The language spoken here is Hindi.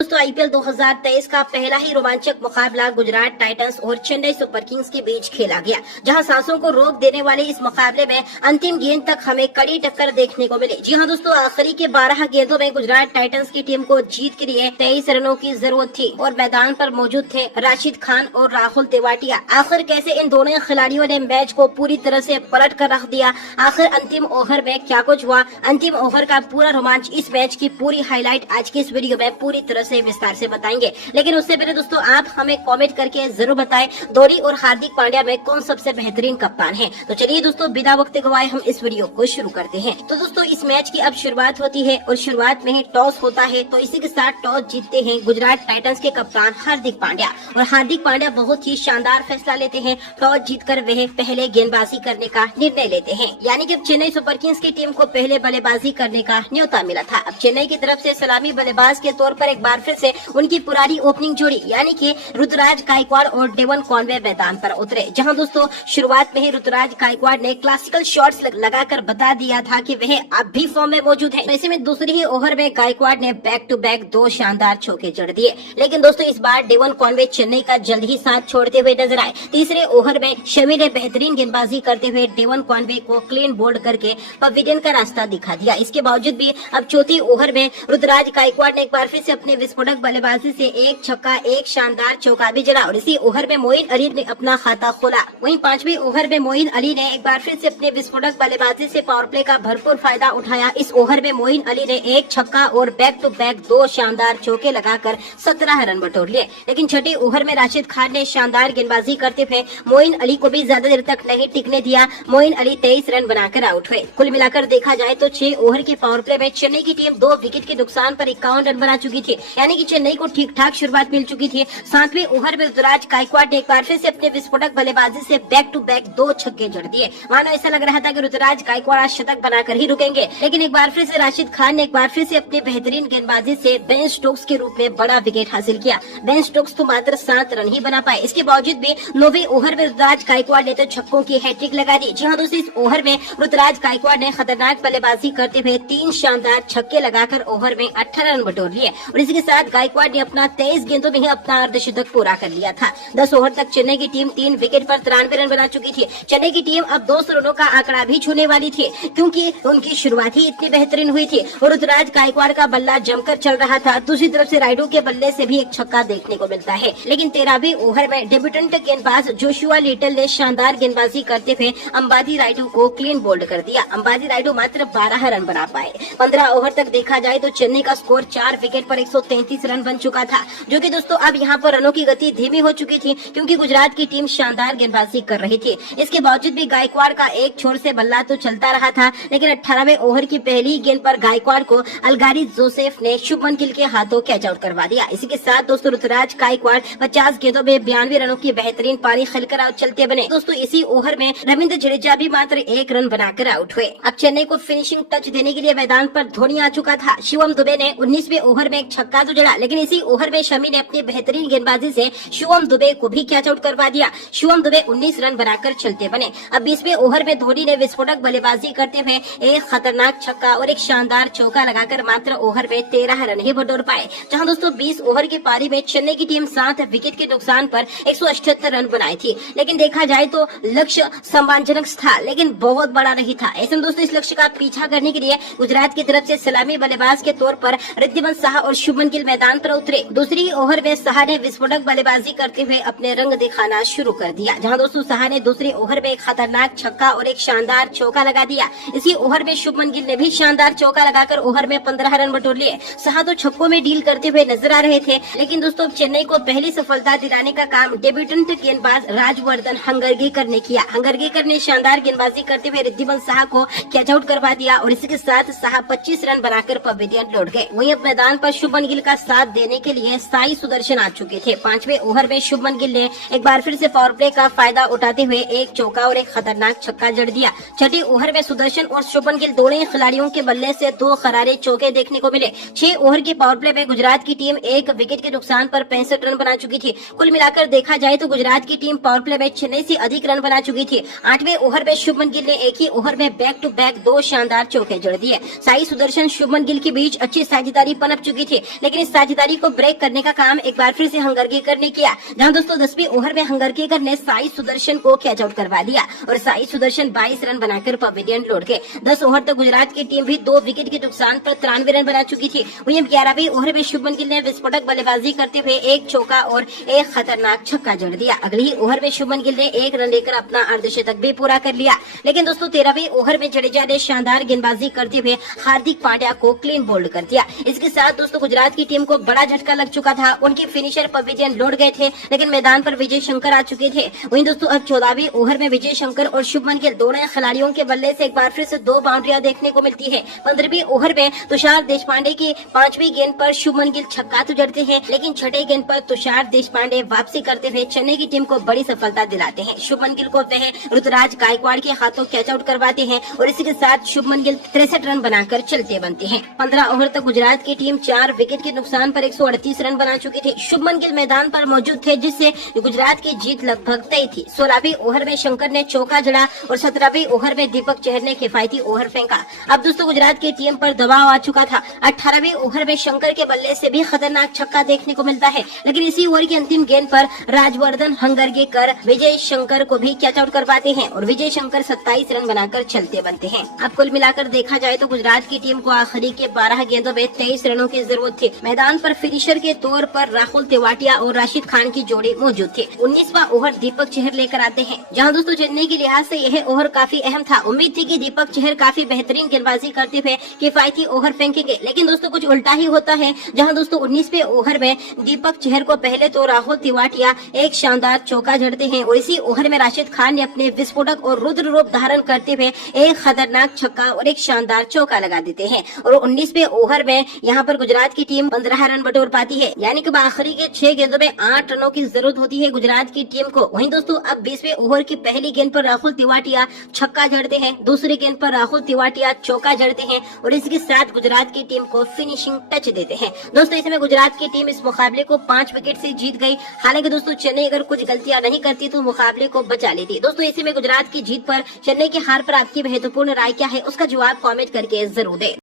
दोस्तों आईपीएल 2023 का पहला ही रोमांचक मुकाबला गुजरात टाइटंस और चेन्नई सुपर किंग्स के बीच खेला गया, जहां सांसों को रोक देने वाले इस मुकाबले में अंतिम गेंद तक हमें कड़ी टक्कर देखने को मिली। जी हां दोस्तों, आखिरी के 12 गेंदों में गुजरात टाइटंस की टीम को जीत के लिए 23 रनों की जरूरत थी और मैदान पर मौजूद थे राशिद खान और राहुल तेवाटिया। आखिर कैसे इन दोनों खिलाड़ियों ने मैच को पूरी तरह से पलट कर रख दिया, आखिर अंतिम ओवर में क्या कुछ हुआ, अंतिम ओवर का पूरा रोमांच, इस मैच की पूरी हाईलाइट आज की इस वीडियो में पूरी तरह से विस्तार से बताएंगे। लेकिन उससे पहले दोस्तों आप हमें कमेंट करके जरूर बताएं धोनी और हार्दिक पांड्या में कौन सबसे बेहतरीन कप्तान है। तो चलिए दोस्तों बिना वक्त गवाए हम इस वीडियो को शुरू करते हैं। तो दोस्तों इस मैच की अब शुरुआत होती है और शुरुआत में ही टॉस होता है, तो इसी के साथ टॉस जीतते हैं गुजरात टाइटंस के कप्तान हार्दिक पांड्या। और हार्दिक पांड्या बहुत ही शानदार फैसला लेते हैं, टॉस जीतकर वह पहले गेंदबाजी करने का निर्णय लेते हैं। यानी कि चेन्नई सुपर किंग्स की टीम को पहले बल्लेबाजी करने का न्योता मिला था। अब चेन्नई की तरफ से सलामी बल्लेबाज के तौर पर एक बार फिर से उनकी पुरानी ओपनिंग जोड़ी यानी कि ऋतुराज गायकवाड़ और डेवन कॉनवे मैदान पर उतरे, जहां दोस्तों शुरुआत में ही ऋतुराज गायकवाड़ ने क्लासिकल शॉट्स लगाकर बता दिया था कि वह अब भी फॉर्म में मौजूद है। ऐसे में दूसरी ही ओवर में गायकवाड़ ने बैक टू बैक 2 शानदार चौके जड़ दिए। लेकिन दोस्तों इस बार डेवन कॉनवे चेन्नई का जल्द ही साथ छोड़ते हुए नजर आए। तीसरे ओवर में शमी ने बेहतरीन गेंदबाजी करते हुए डेवन कॉनवे को क्लीन बोल्ड करके पवेलियन का रास्ता दिखा दिया। इसके बावजूद भी अब चौथी ओवर में ऋतुराज गायकवाड़ ने एक बार फिर से अपने विस्फोटक बल्लेबाजी से एक छक्का, एक शानदार चौका भी जड़ा और इसी ओवर में मोइन अली ने अपना खाता खोला। वहीं 5वें ओवर में मोइन अली ने एक बार फिर से अपने विस्फोटक बल्लेबाजी से पावर प्ले का भरपूर फायदा उठाया। इस ओवर में मोइन अली ने एक छक्का और बैक टू बैक 2 शानदार चौके लगाकर 17 रन बटोर लिए। लेकिन छठे ओवर में राशिद खान ने शानदार गेंदबाजी करते हुए मोइन अली को भी ज्यादा देर तक नहीं टिकने दिया। मोइन अली 23 रन बनाकर आउट हुए। कुल मिलाकर देखा जाए तो 6 ओवर के पावर प्ले में चेन्नई की टीम 2 विकेट के नुकसान पर 51 रन बना चुकी थी, यानी कि चेन्नई को ठीक ठाक शुरुआत मिल चुकी थी। 7वें ओवर में ऋतुराज गायकवाड़ ने एक बार फिर से अपने विस्फोटक बल्लेबाजी से बैक टू बैक 2 छक्के जड़ दिए। मानो ऐसा लग रहा था कि ऋतुराज गायकवाड़ आज शतक बनाकर ही रुकेंगे। लेकिन एक बार फिर से राशिद खान ने एक बार फिर से अपनी बेहतरीन गेंदबाजी से बेन स्टोक्स के रूप में बड़ा विकेट हासिल किया। बेन स्टोक्स तो मात्र 7 रन ही बना पाए। इसके बावजूद भी 9वें ओवर में ऋतुराज गायकवाड़ ने तो छक्कों की हैट्रिक लगा दी। जहां दोस्तों इस ओवर में ऋतुराज गायकवाड़ ने खतरनाक बल्लेबाजी करते हुए 3 शानदार छक्के लगाकर ओवर में 18 रन बटोर लिए और इसी के साथ गायकवाड़ ने अपना 23 गेंदों में ही अपना अर्धशतक पूरा कर लिया था। 10 ओवर तक चेन्नई की टीम 3 विकेट पर 93 रन बना चुकी थी। चेन्नई की टीम अब 200 रनों का आंकड़ा भी छूने वाली थी, क्योंकि उनकी शुरुआत ही इतनी बेहतरीन हुई थी और ऋतुराज गायकवाड़ का बल्ला जमकर चल रहा था। दूसरी तरफ से राइडो के बल्ले से भी एक छक्का देखने को मिलता है। लेकिन 13वें ओवर में डेब्यूटेंट गेंदबाज जोशुआ लिटल ने शानदार गेंदबाजी करते हुए अंबाती राइडो को क्लीन बोल्ड कर दिया। अंबाती राइडो मात्र 12 रन बना पाए। 15 ओवर तक देखा जाए तो चेन्नई का स्कोर 4 विकेट पर 133 रन बन चुका था, जो कि दोस्तों अब यहाँ पर रनों की गति धीमी हो चुकी थी, क्योंकि गुजरात की टीम शानदार गेंदबाजी कर रही थी। इसके बावजूद भी गायकवाड़ का एक छोर से बल्ला तो चलता रहा था, लेकिन 18वें ओवर की पहली गेंद पर गायकवाड़ को अलगारी जोसेफ ने शुभमन गिल के हाथों कैच आउट करवा दिया। इसी के साथ दोस्तों ऋतुराज गायकवाड़ 50 गेंदों में 92 रनों की बेहतरीन पारी खेलकर आउट चलते बने। दोस्तों इसी ओवर में रविंद्र जडेजा भी मात्र 1 रन बनाकर आउट हुए। अब चेन्नई को फिनिशिंग टच देने के लिए मैदान पर धोनी आ चुका था। शिवम दुबे ने 19वें ओवर में एक छक्का तो जड़ा, लेकिन इसी ओवर में शमी ने अपनी बेहतरीन गेंदबाजी से शिवम दुबे को भी कैच आउट करवा दिया। शिवम दुबे 19 रन बनाकर चलते बने। अब 20वें ओवर में धोनी ने विस्फोटक बल्लेबाजी करते हुए एक खतरनाक छक्का और एक शानदार चौका लगाकर मात्र ओवर में 13 रन ही बटोर पाए। जहां दोस्तों 20 ओवर की पारी में चेन्नई की टीम 7 विकेट के नुकसान पर 178 रन बनाई थी। लेकिन देखा जाए तो लक्ष्य सम्मानजनक था, लेकिन बहुत बड़ा नहीं था। ऐसे में दोस्तों इस लक्ष्य का पीछा करने के लिए गुजरात की तरफ से सलामी बल्लेबाज के तौर पर रिद्धिमान साहा और शुभमन गिल मैदान पर उतरे। दूसरी ओवर में साहा ने विस्फोटक बल्लेबाजी करते हुए अपने रंग दिखाना शुरू कर दिया। जहां दोस्तों साहा ने दूसरे ओवर में एक खतरनाक छक्का और एक शानदार चौका लगा दिया। इसी ओवर में शुभमन गिल ने भी शानदार चौका लगाकर ओवर में 15 रन बटोर लिए। साहा तो छक्कों में डील करते हुए नजर आ रहे थे, लेकिन दोस्तों चेन्नई को पहली सफलता दिलाने का काम डेब्यूटेंट गेंदबाज राजवर्धन हंगरगीकर ने किया। हंगरगीकर ने शानदार गेंदबाजी करते हुए रिद्धिमान साहा को कैच आउट करवा दिया और इसी के साथ साहा 25 रन बनाकर पवेलियन लौट गए। वहीं अब मैदान पर शुभमन गिल का साथ देने के लिए साई सुदर्शन आ चुके थे। 5वें ओवर में शुभमन गिल ने एक बार फिर से पावर प्ले का फायदा उठाते हुए एक चौका और एक खतरनाक छक्का जड़ दिया। छठी ओवर में सुदर्शन और शुभमन गिल दोनों ही खिलाड़ियों के बल्ले से 2 करारे चौके देखने को मिले। 6 ओवर के पावर प्ले में गुजरात की टीम 1 विकेट के नुकसान पर 65 रन बना चुकी थी। कुल मिलाकर देखा जाए तो गुजरात की टीम पावर प्ले में चेन्नई से अधिक रन बना चुकी थी। 8वें ओवर में शुभमन गिल ने एक ही ओवर में बैक टू बैक 2 शानदार चौके जड़ दिए। साई सुदर्शन शुभमन गिल के बीच अच्छी साझेदारी पनप चुकी थी, लेकिन इस साझेदारी को ब्रेक करने का काम एक बार फिर से हंगरगेकर ने किया, जहां दोस्तों 10वीं ओवर में हंगरगेकर ने साई सुदर्शन को कैच आउट करवा दिया और साई सुदर्शन 22 रन बनाकर पवेलियन लौट गए। 10 ओवर तक गुजरात की टीम भी 2 विकेट के नुकसान पर 93 रन बना चुकी थी। वहीं 11वीं ओवर में शुभमन गिल ने विस्फोटक बल्लेबाजी करते हुए एक चौका और एक खतरनाक छक्का जड़ दिया। अगले ही ओवर में शुभमन गिल ने 1 रन लेकर अपना अर्धशतक भी पूरा कर लिया। लेकिन दोस्तों 13वीं ओवर में जडेजा ने शानदार गेंदबाजी करते हुए हार्दिक पांड्या को क्लीन बोल्ड कर दिया। इसके साथ दोस्तों गुजरात की टीम को बड़ा झटका लग चुका था। उनके फिनिशर पवेलियन लौट गए थे, लेकिन मैदान पर विजय शंकर आ चुके थे। वहीं दोस्तों अब 14वीं ओवर में विजय शंकर और शुभमन गिल दोनों खिलाड़ियों के बल्ले से एक बार फिर से 2 बाउंड्रियां देखने को मिलती है। 15वीं ओवर में तुषार देशपांडे की 5वीं गेंद पर शुभमन गिल छक्का तो जड़ते हैं, लेकिन 6ठी गेंद पर तुषार देशपांडे वापसी करते हुए चेन्नई की टीम को बड़ी सफलता दिलाते हैं। शुभमन गिल को वह ऋतुराज गायकवाड़ के हाथों कैच आउट करवाते हैं और इसी के साथ शुभमन गिल 63 रन बनाकर चलते बनते हैं। 15 ओवर तक गुजरात की टीम 4 विकेट के नुकसान पर 138 रन बना चुकी थी। शुभमन गिल मैदान पर मौजूद थे, जिससे गुजरात की जीत लगभग तय थी। 16वीं ओवर में शंकर ने चौका जड़ा और 17वीं ओवर में दीपक चहर ने किफायती ओवर फेंका। अब दोस्तों गुजरात की टीम पर दबाव आ चुका था। 18वीं ओवर में शंकर के बल्ले से भी खतरनाक छक्का देखने को मिलता है, लेकिन इसी ओवर की अंतिम गेंद पर राजवर्धन हंगरगेकर विजय शंकर को भी कैच आउट करवाते हैं और विजय शंकर 27 रन बनाकर चलते बनते हैं। अब कुल मिलाकर देखा जाए तो गुजरात की टीम को आखिरी के 12 गेंदों में 23 रनों की जरूरत थी। मैदान पर फिनिशर के तौर पर राहुल तेवाटिया और राशिद खान की जोड़ी मौजूद थी। 19वां ओवर दीपक चहर लेकर आते हैं, जहां दोस्तों चेन्नई के लिहाज से यह ओवर काफी अहम था। उम्मीद थी कि दीपक चहर काफी बेहतरीन गेंदबाजी करते हुए किफायती ओवर फेंकेंगे, लेकिन दोस्तों कुछ उल्टा ही होता है। जहां दोस्तों 19वें ओवर में दीपक चहर को पहले तो राहुल तेवाटिया एक शानदार चौका जड़ते हैं और इसी ओवर में राशिद खान ने अपने विस्फोटक और रुद्र रूप धारण करते हुए एक खतरनाक छक्का और एक शानदार चौका लगा देते हैं और 19वें ओवर में यहाँ पर गुजरात की टीम 15 रन बटोर पाती है। यानी कि आखिरी के 6 गेंदों में 8 रनों की जरूरत होती है गुजरात की टीम को। वहीं दोस्तों अब 20वें ओवर की पहली गेंद पर राहुल तेवाटिया छक्का जड़ते हैं, दूसरी गेंद पर राहुल तेवाटिया चौका जड़ते हैं और इसके साथ गुजरात की टीम को फिनिशिंग टच देते हैं। दोस्तों इसमें गुजरात की टीम इस मुकाबले को 5 विकेट से जीत गई। हालांकि दोस्तों चेन्नई अगर कुछ गलतियां नहीं करती तो मुकाबले को बचा लेती। दोस्तों इसी में गुजरात की जीत पर, चेन्नई की हार पर आपकी महत्वपूर्ण राय क्या है, उसका जवाब कमेंट करके जरूर दें।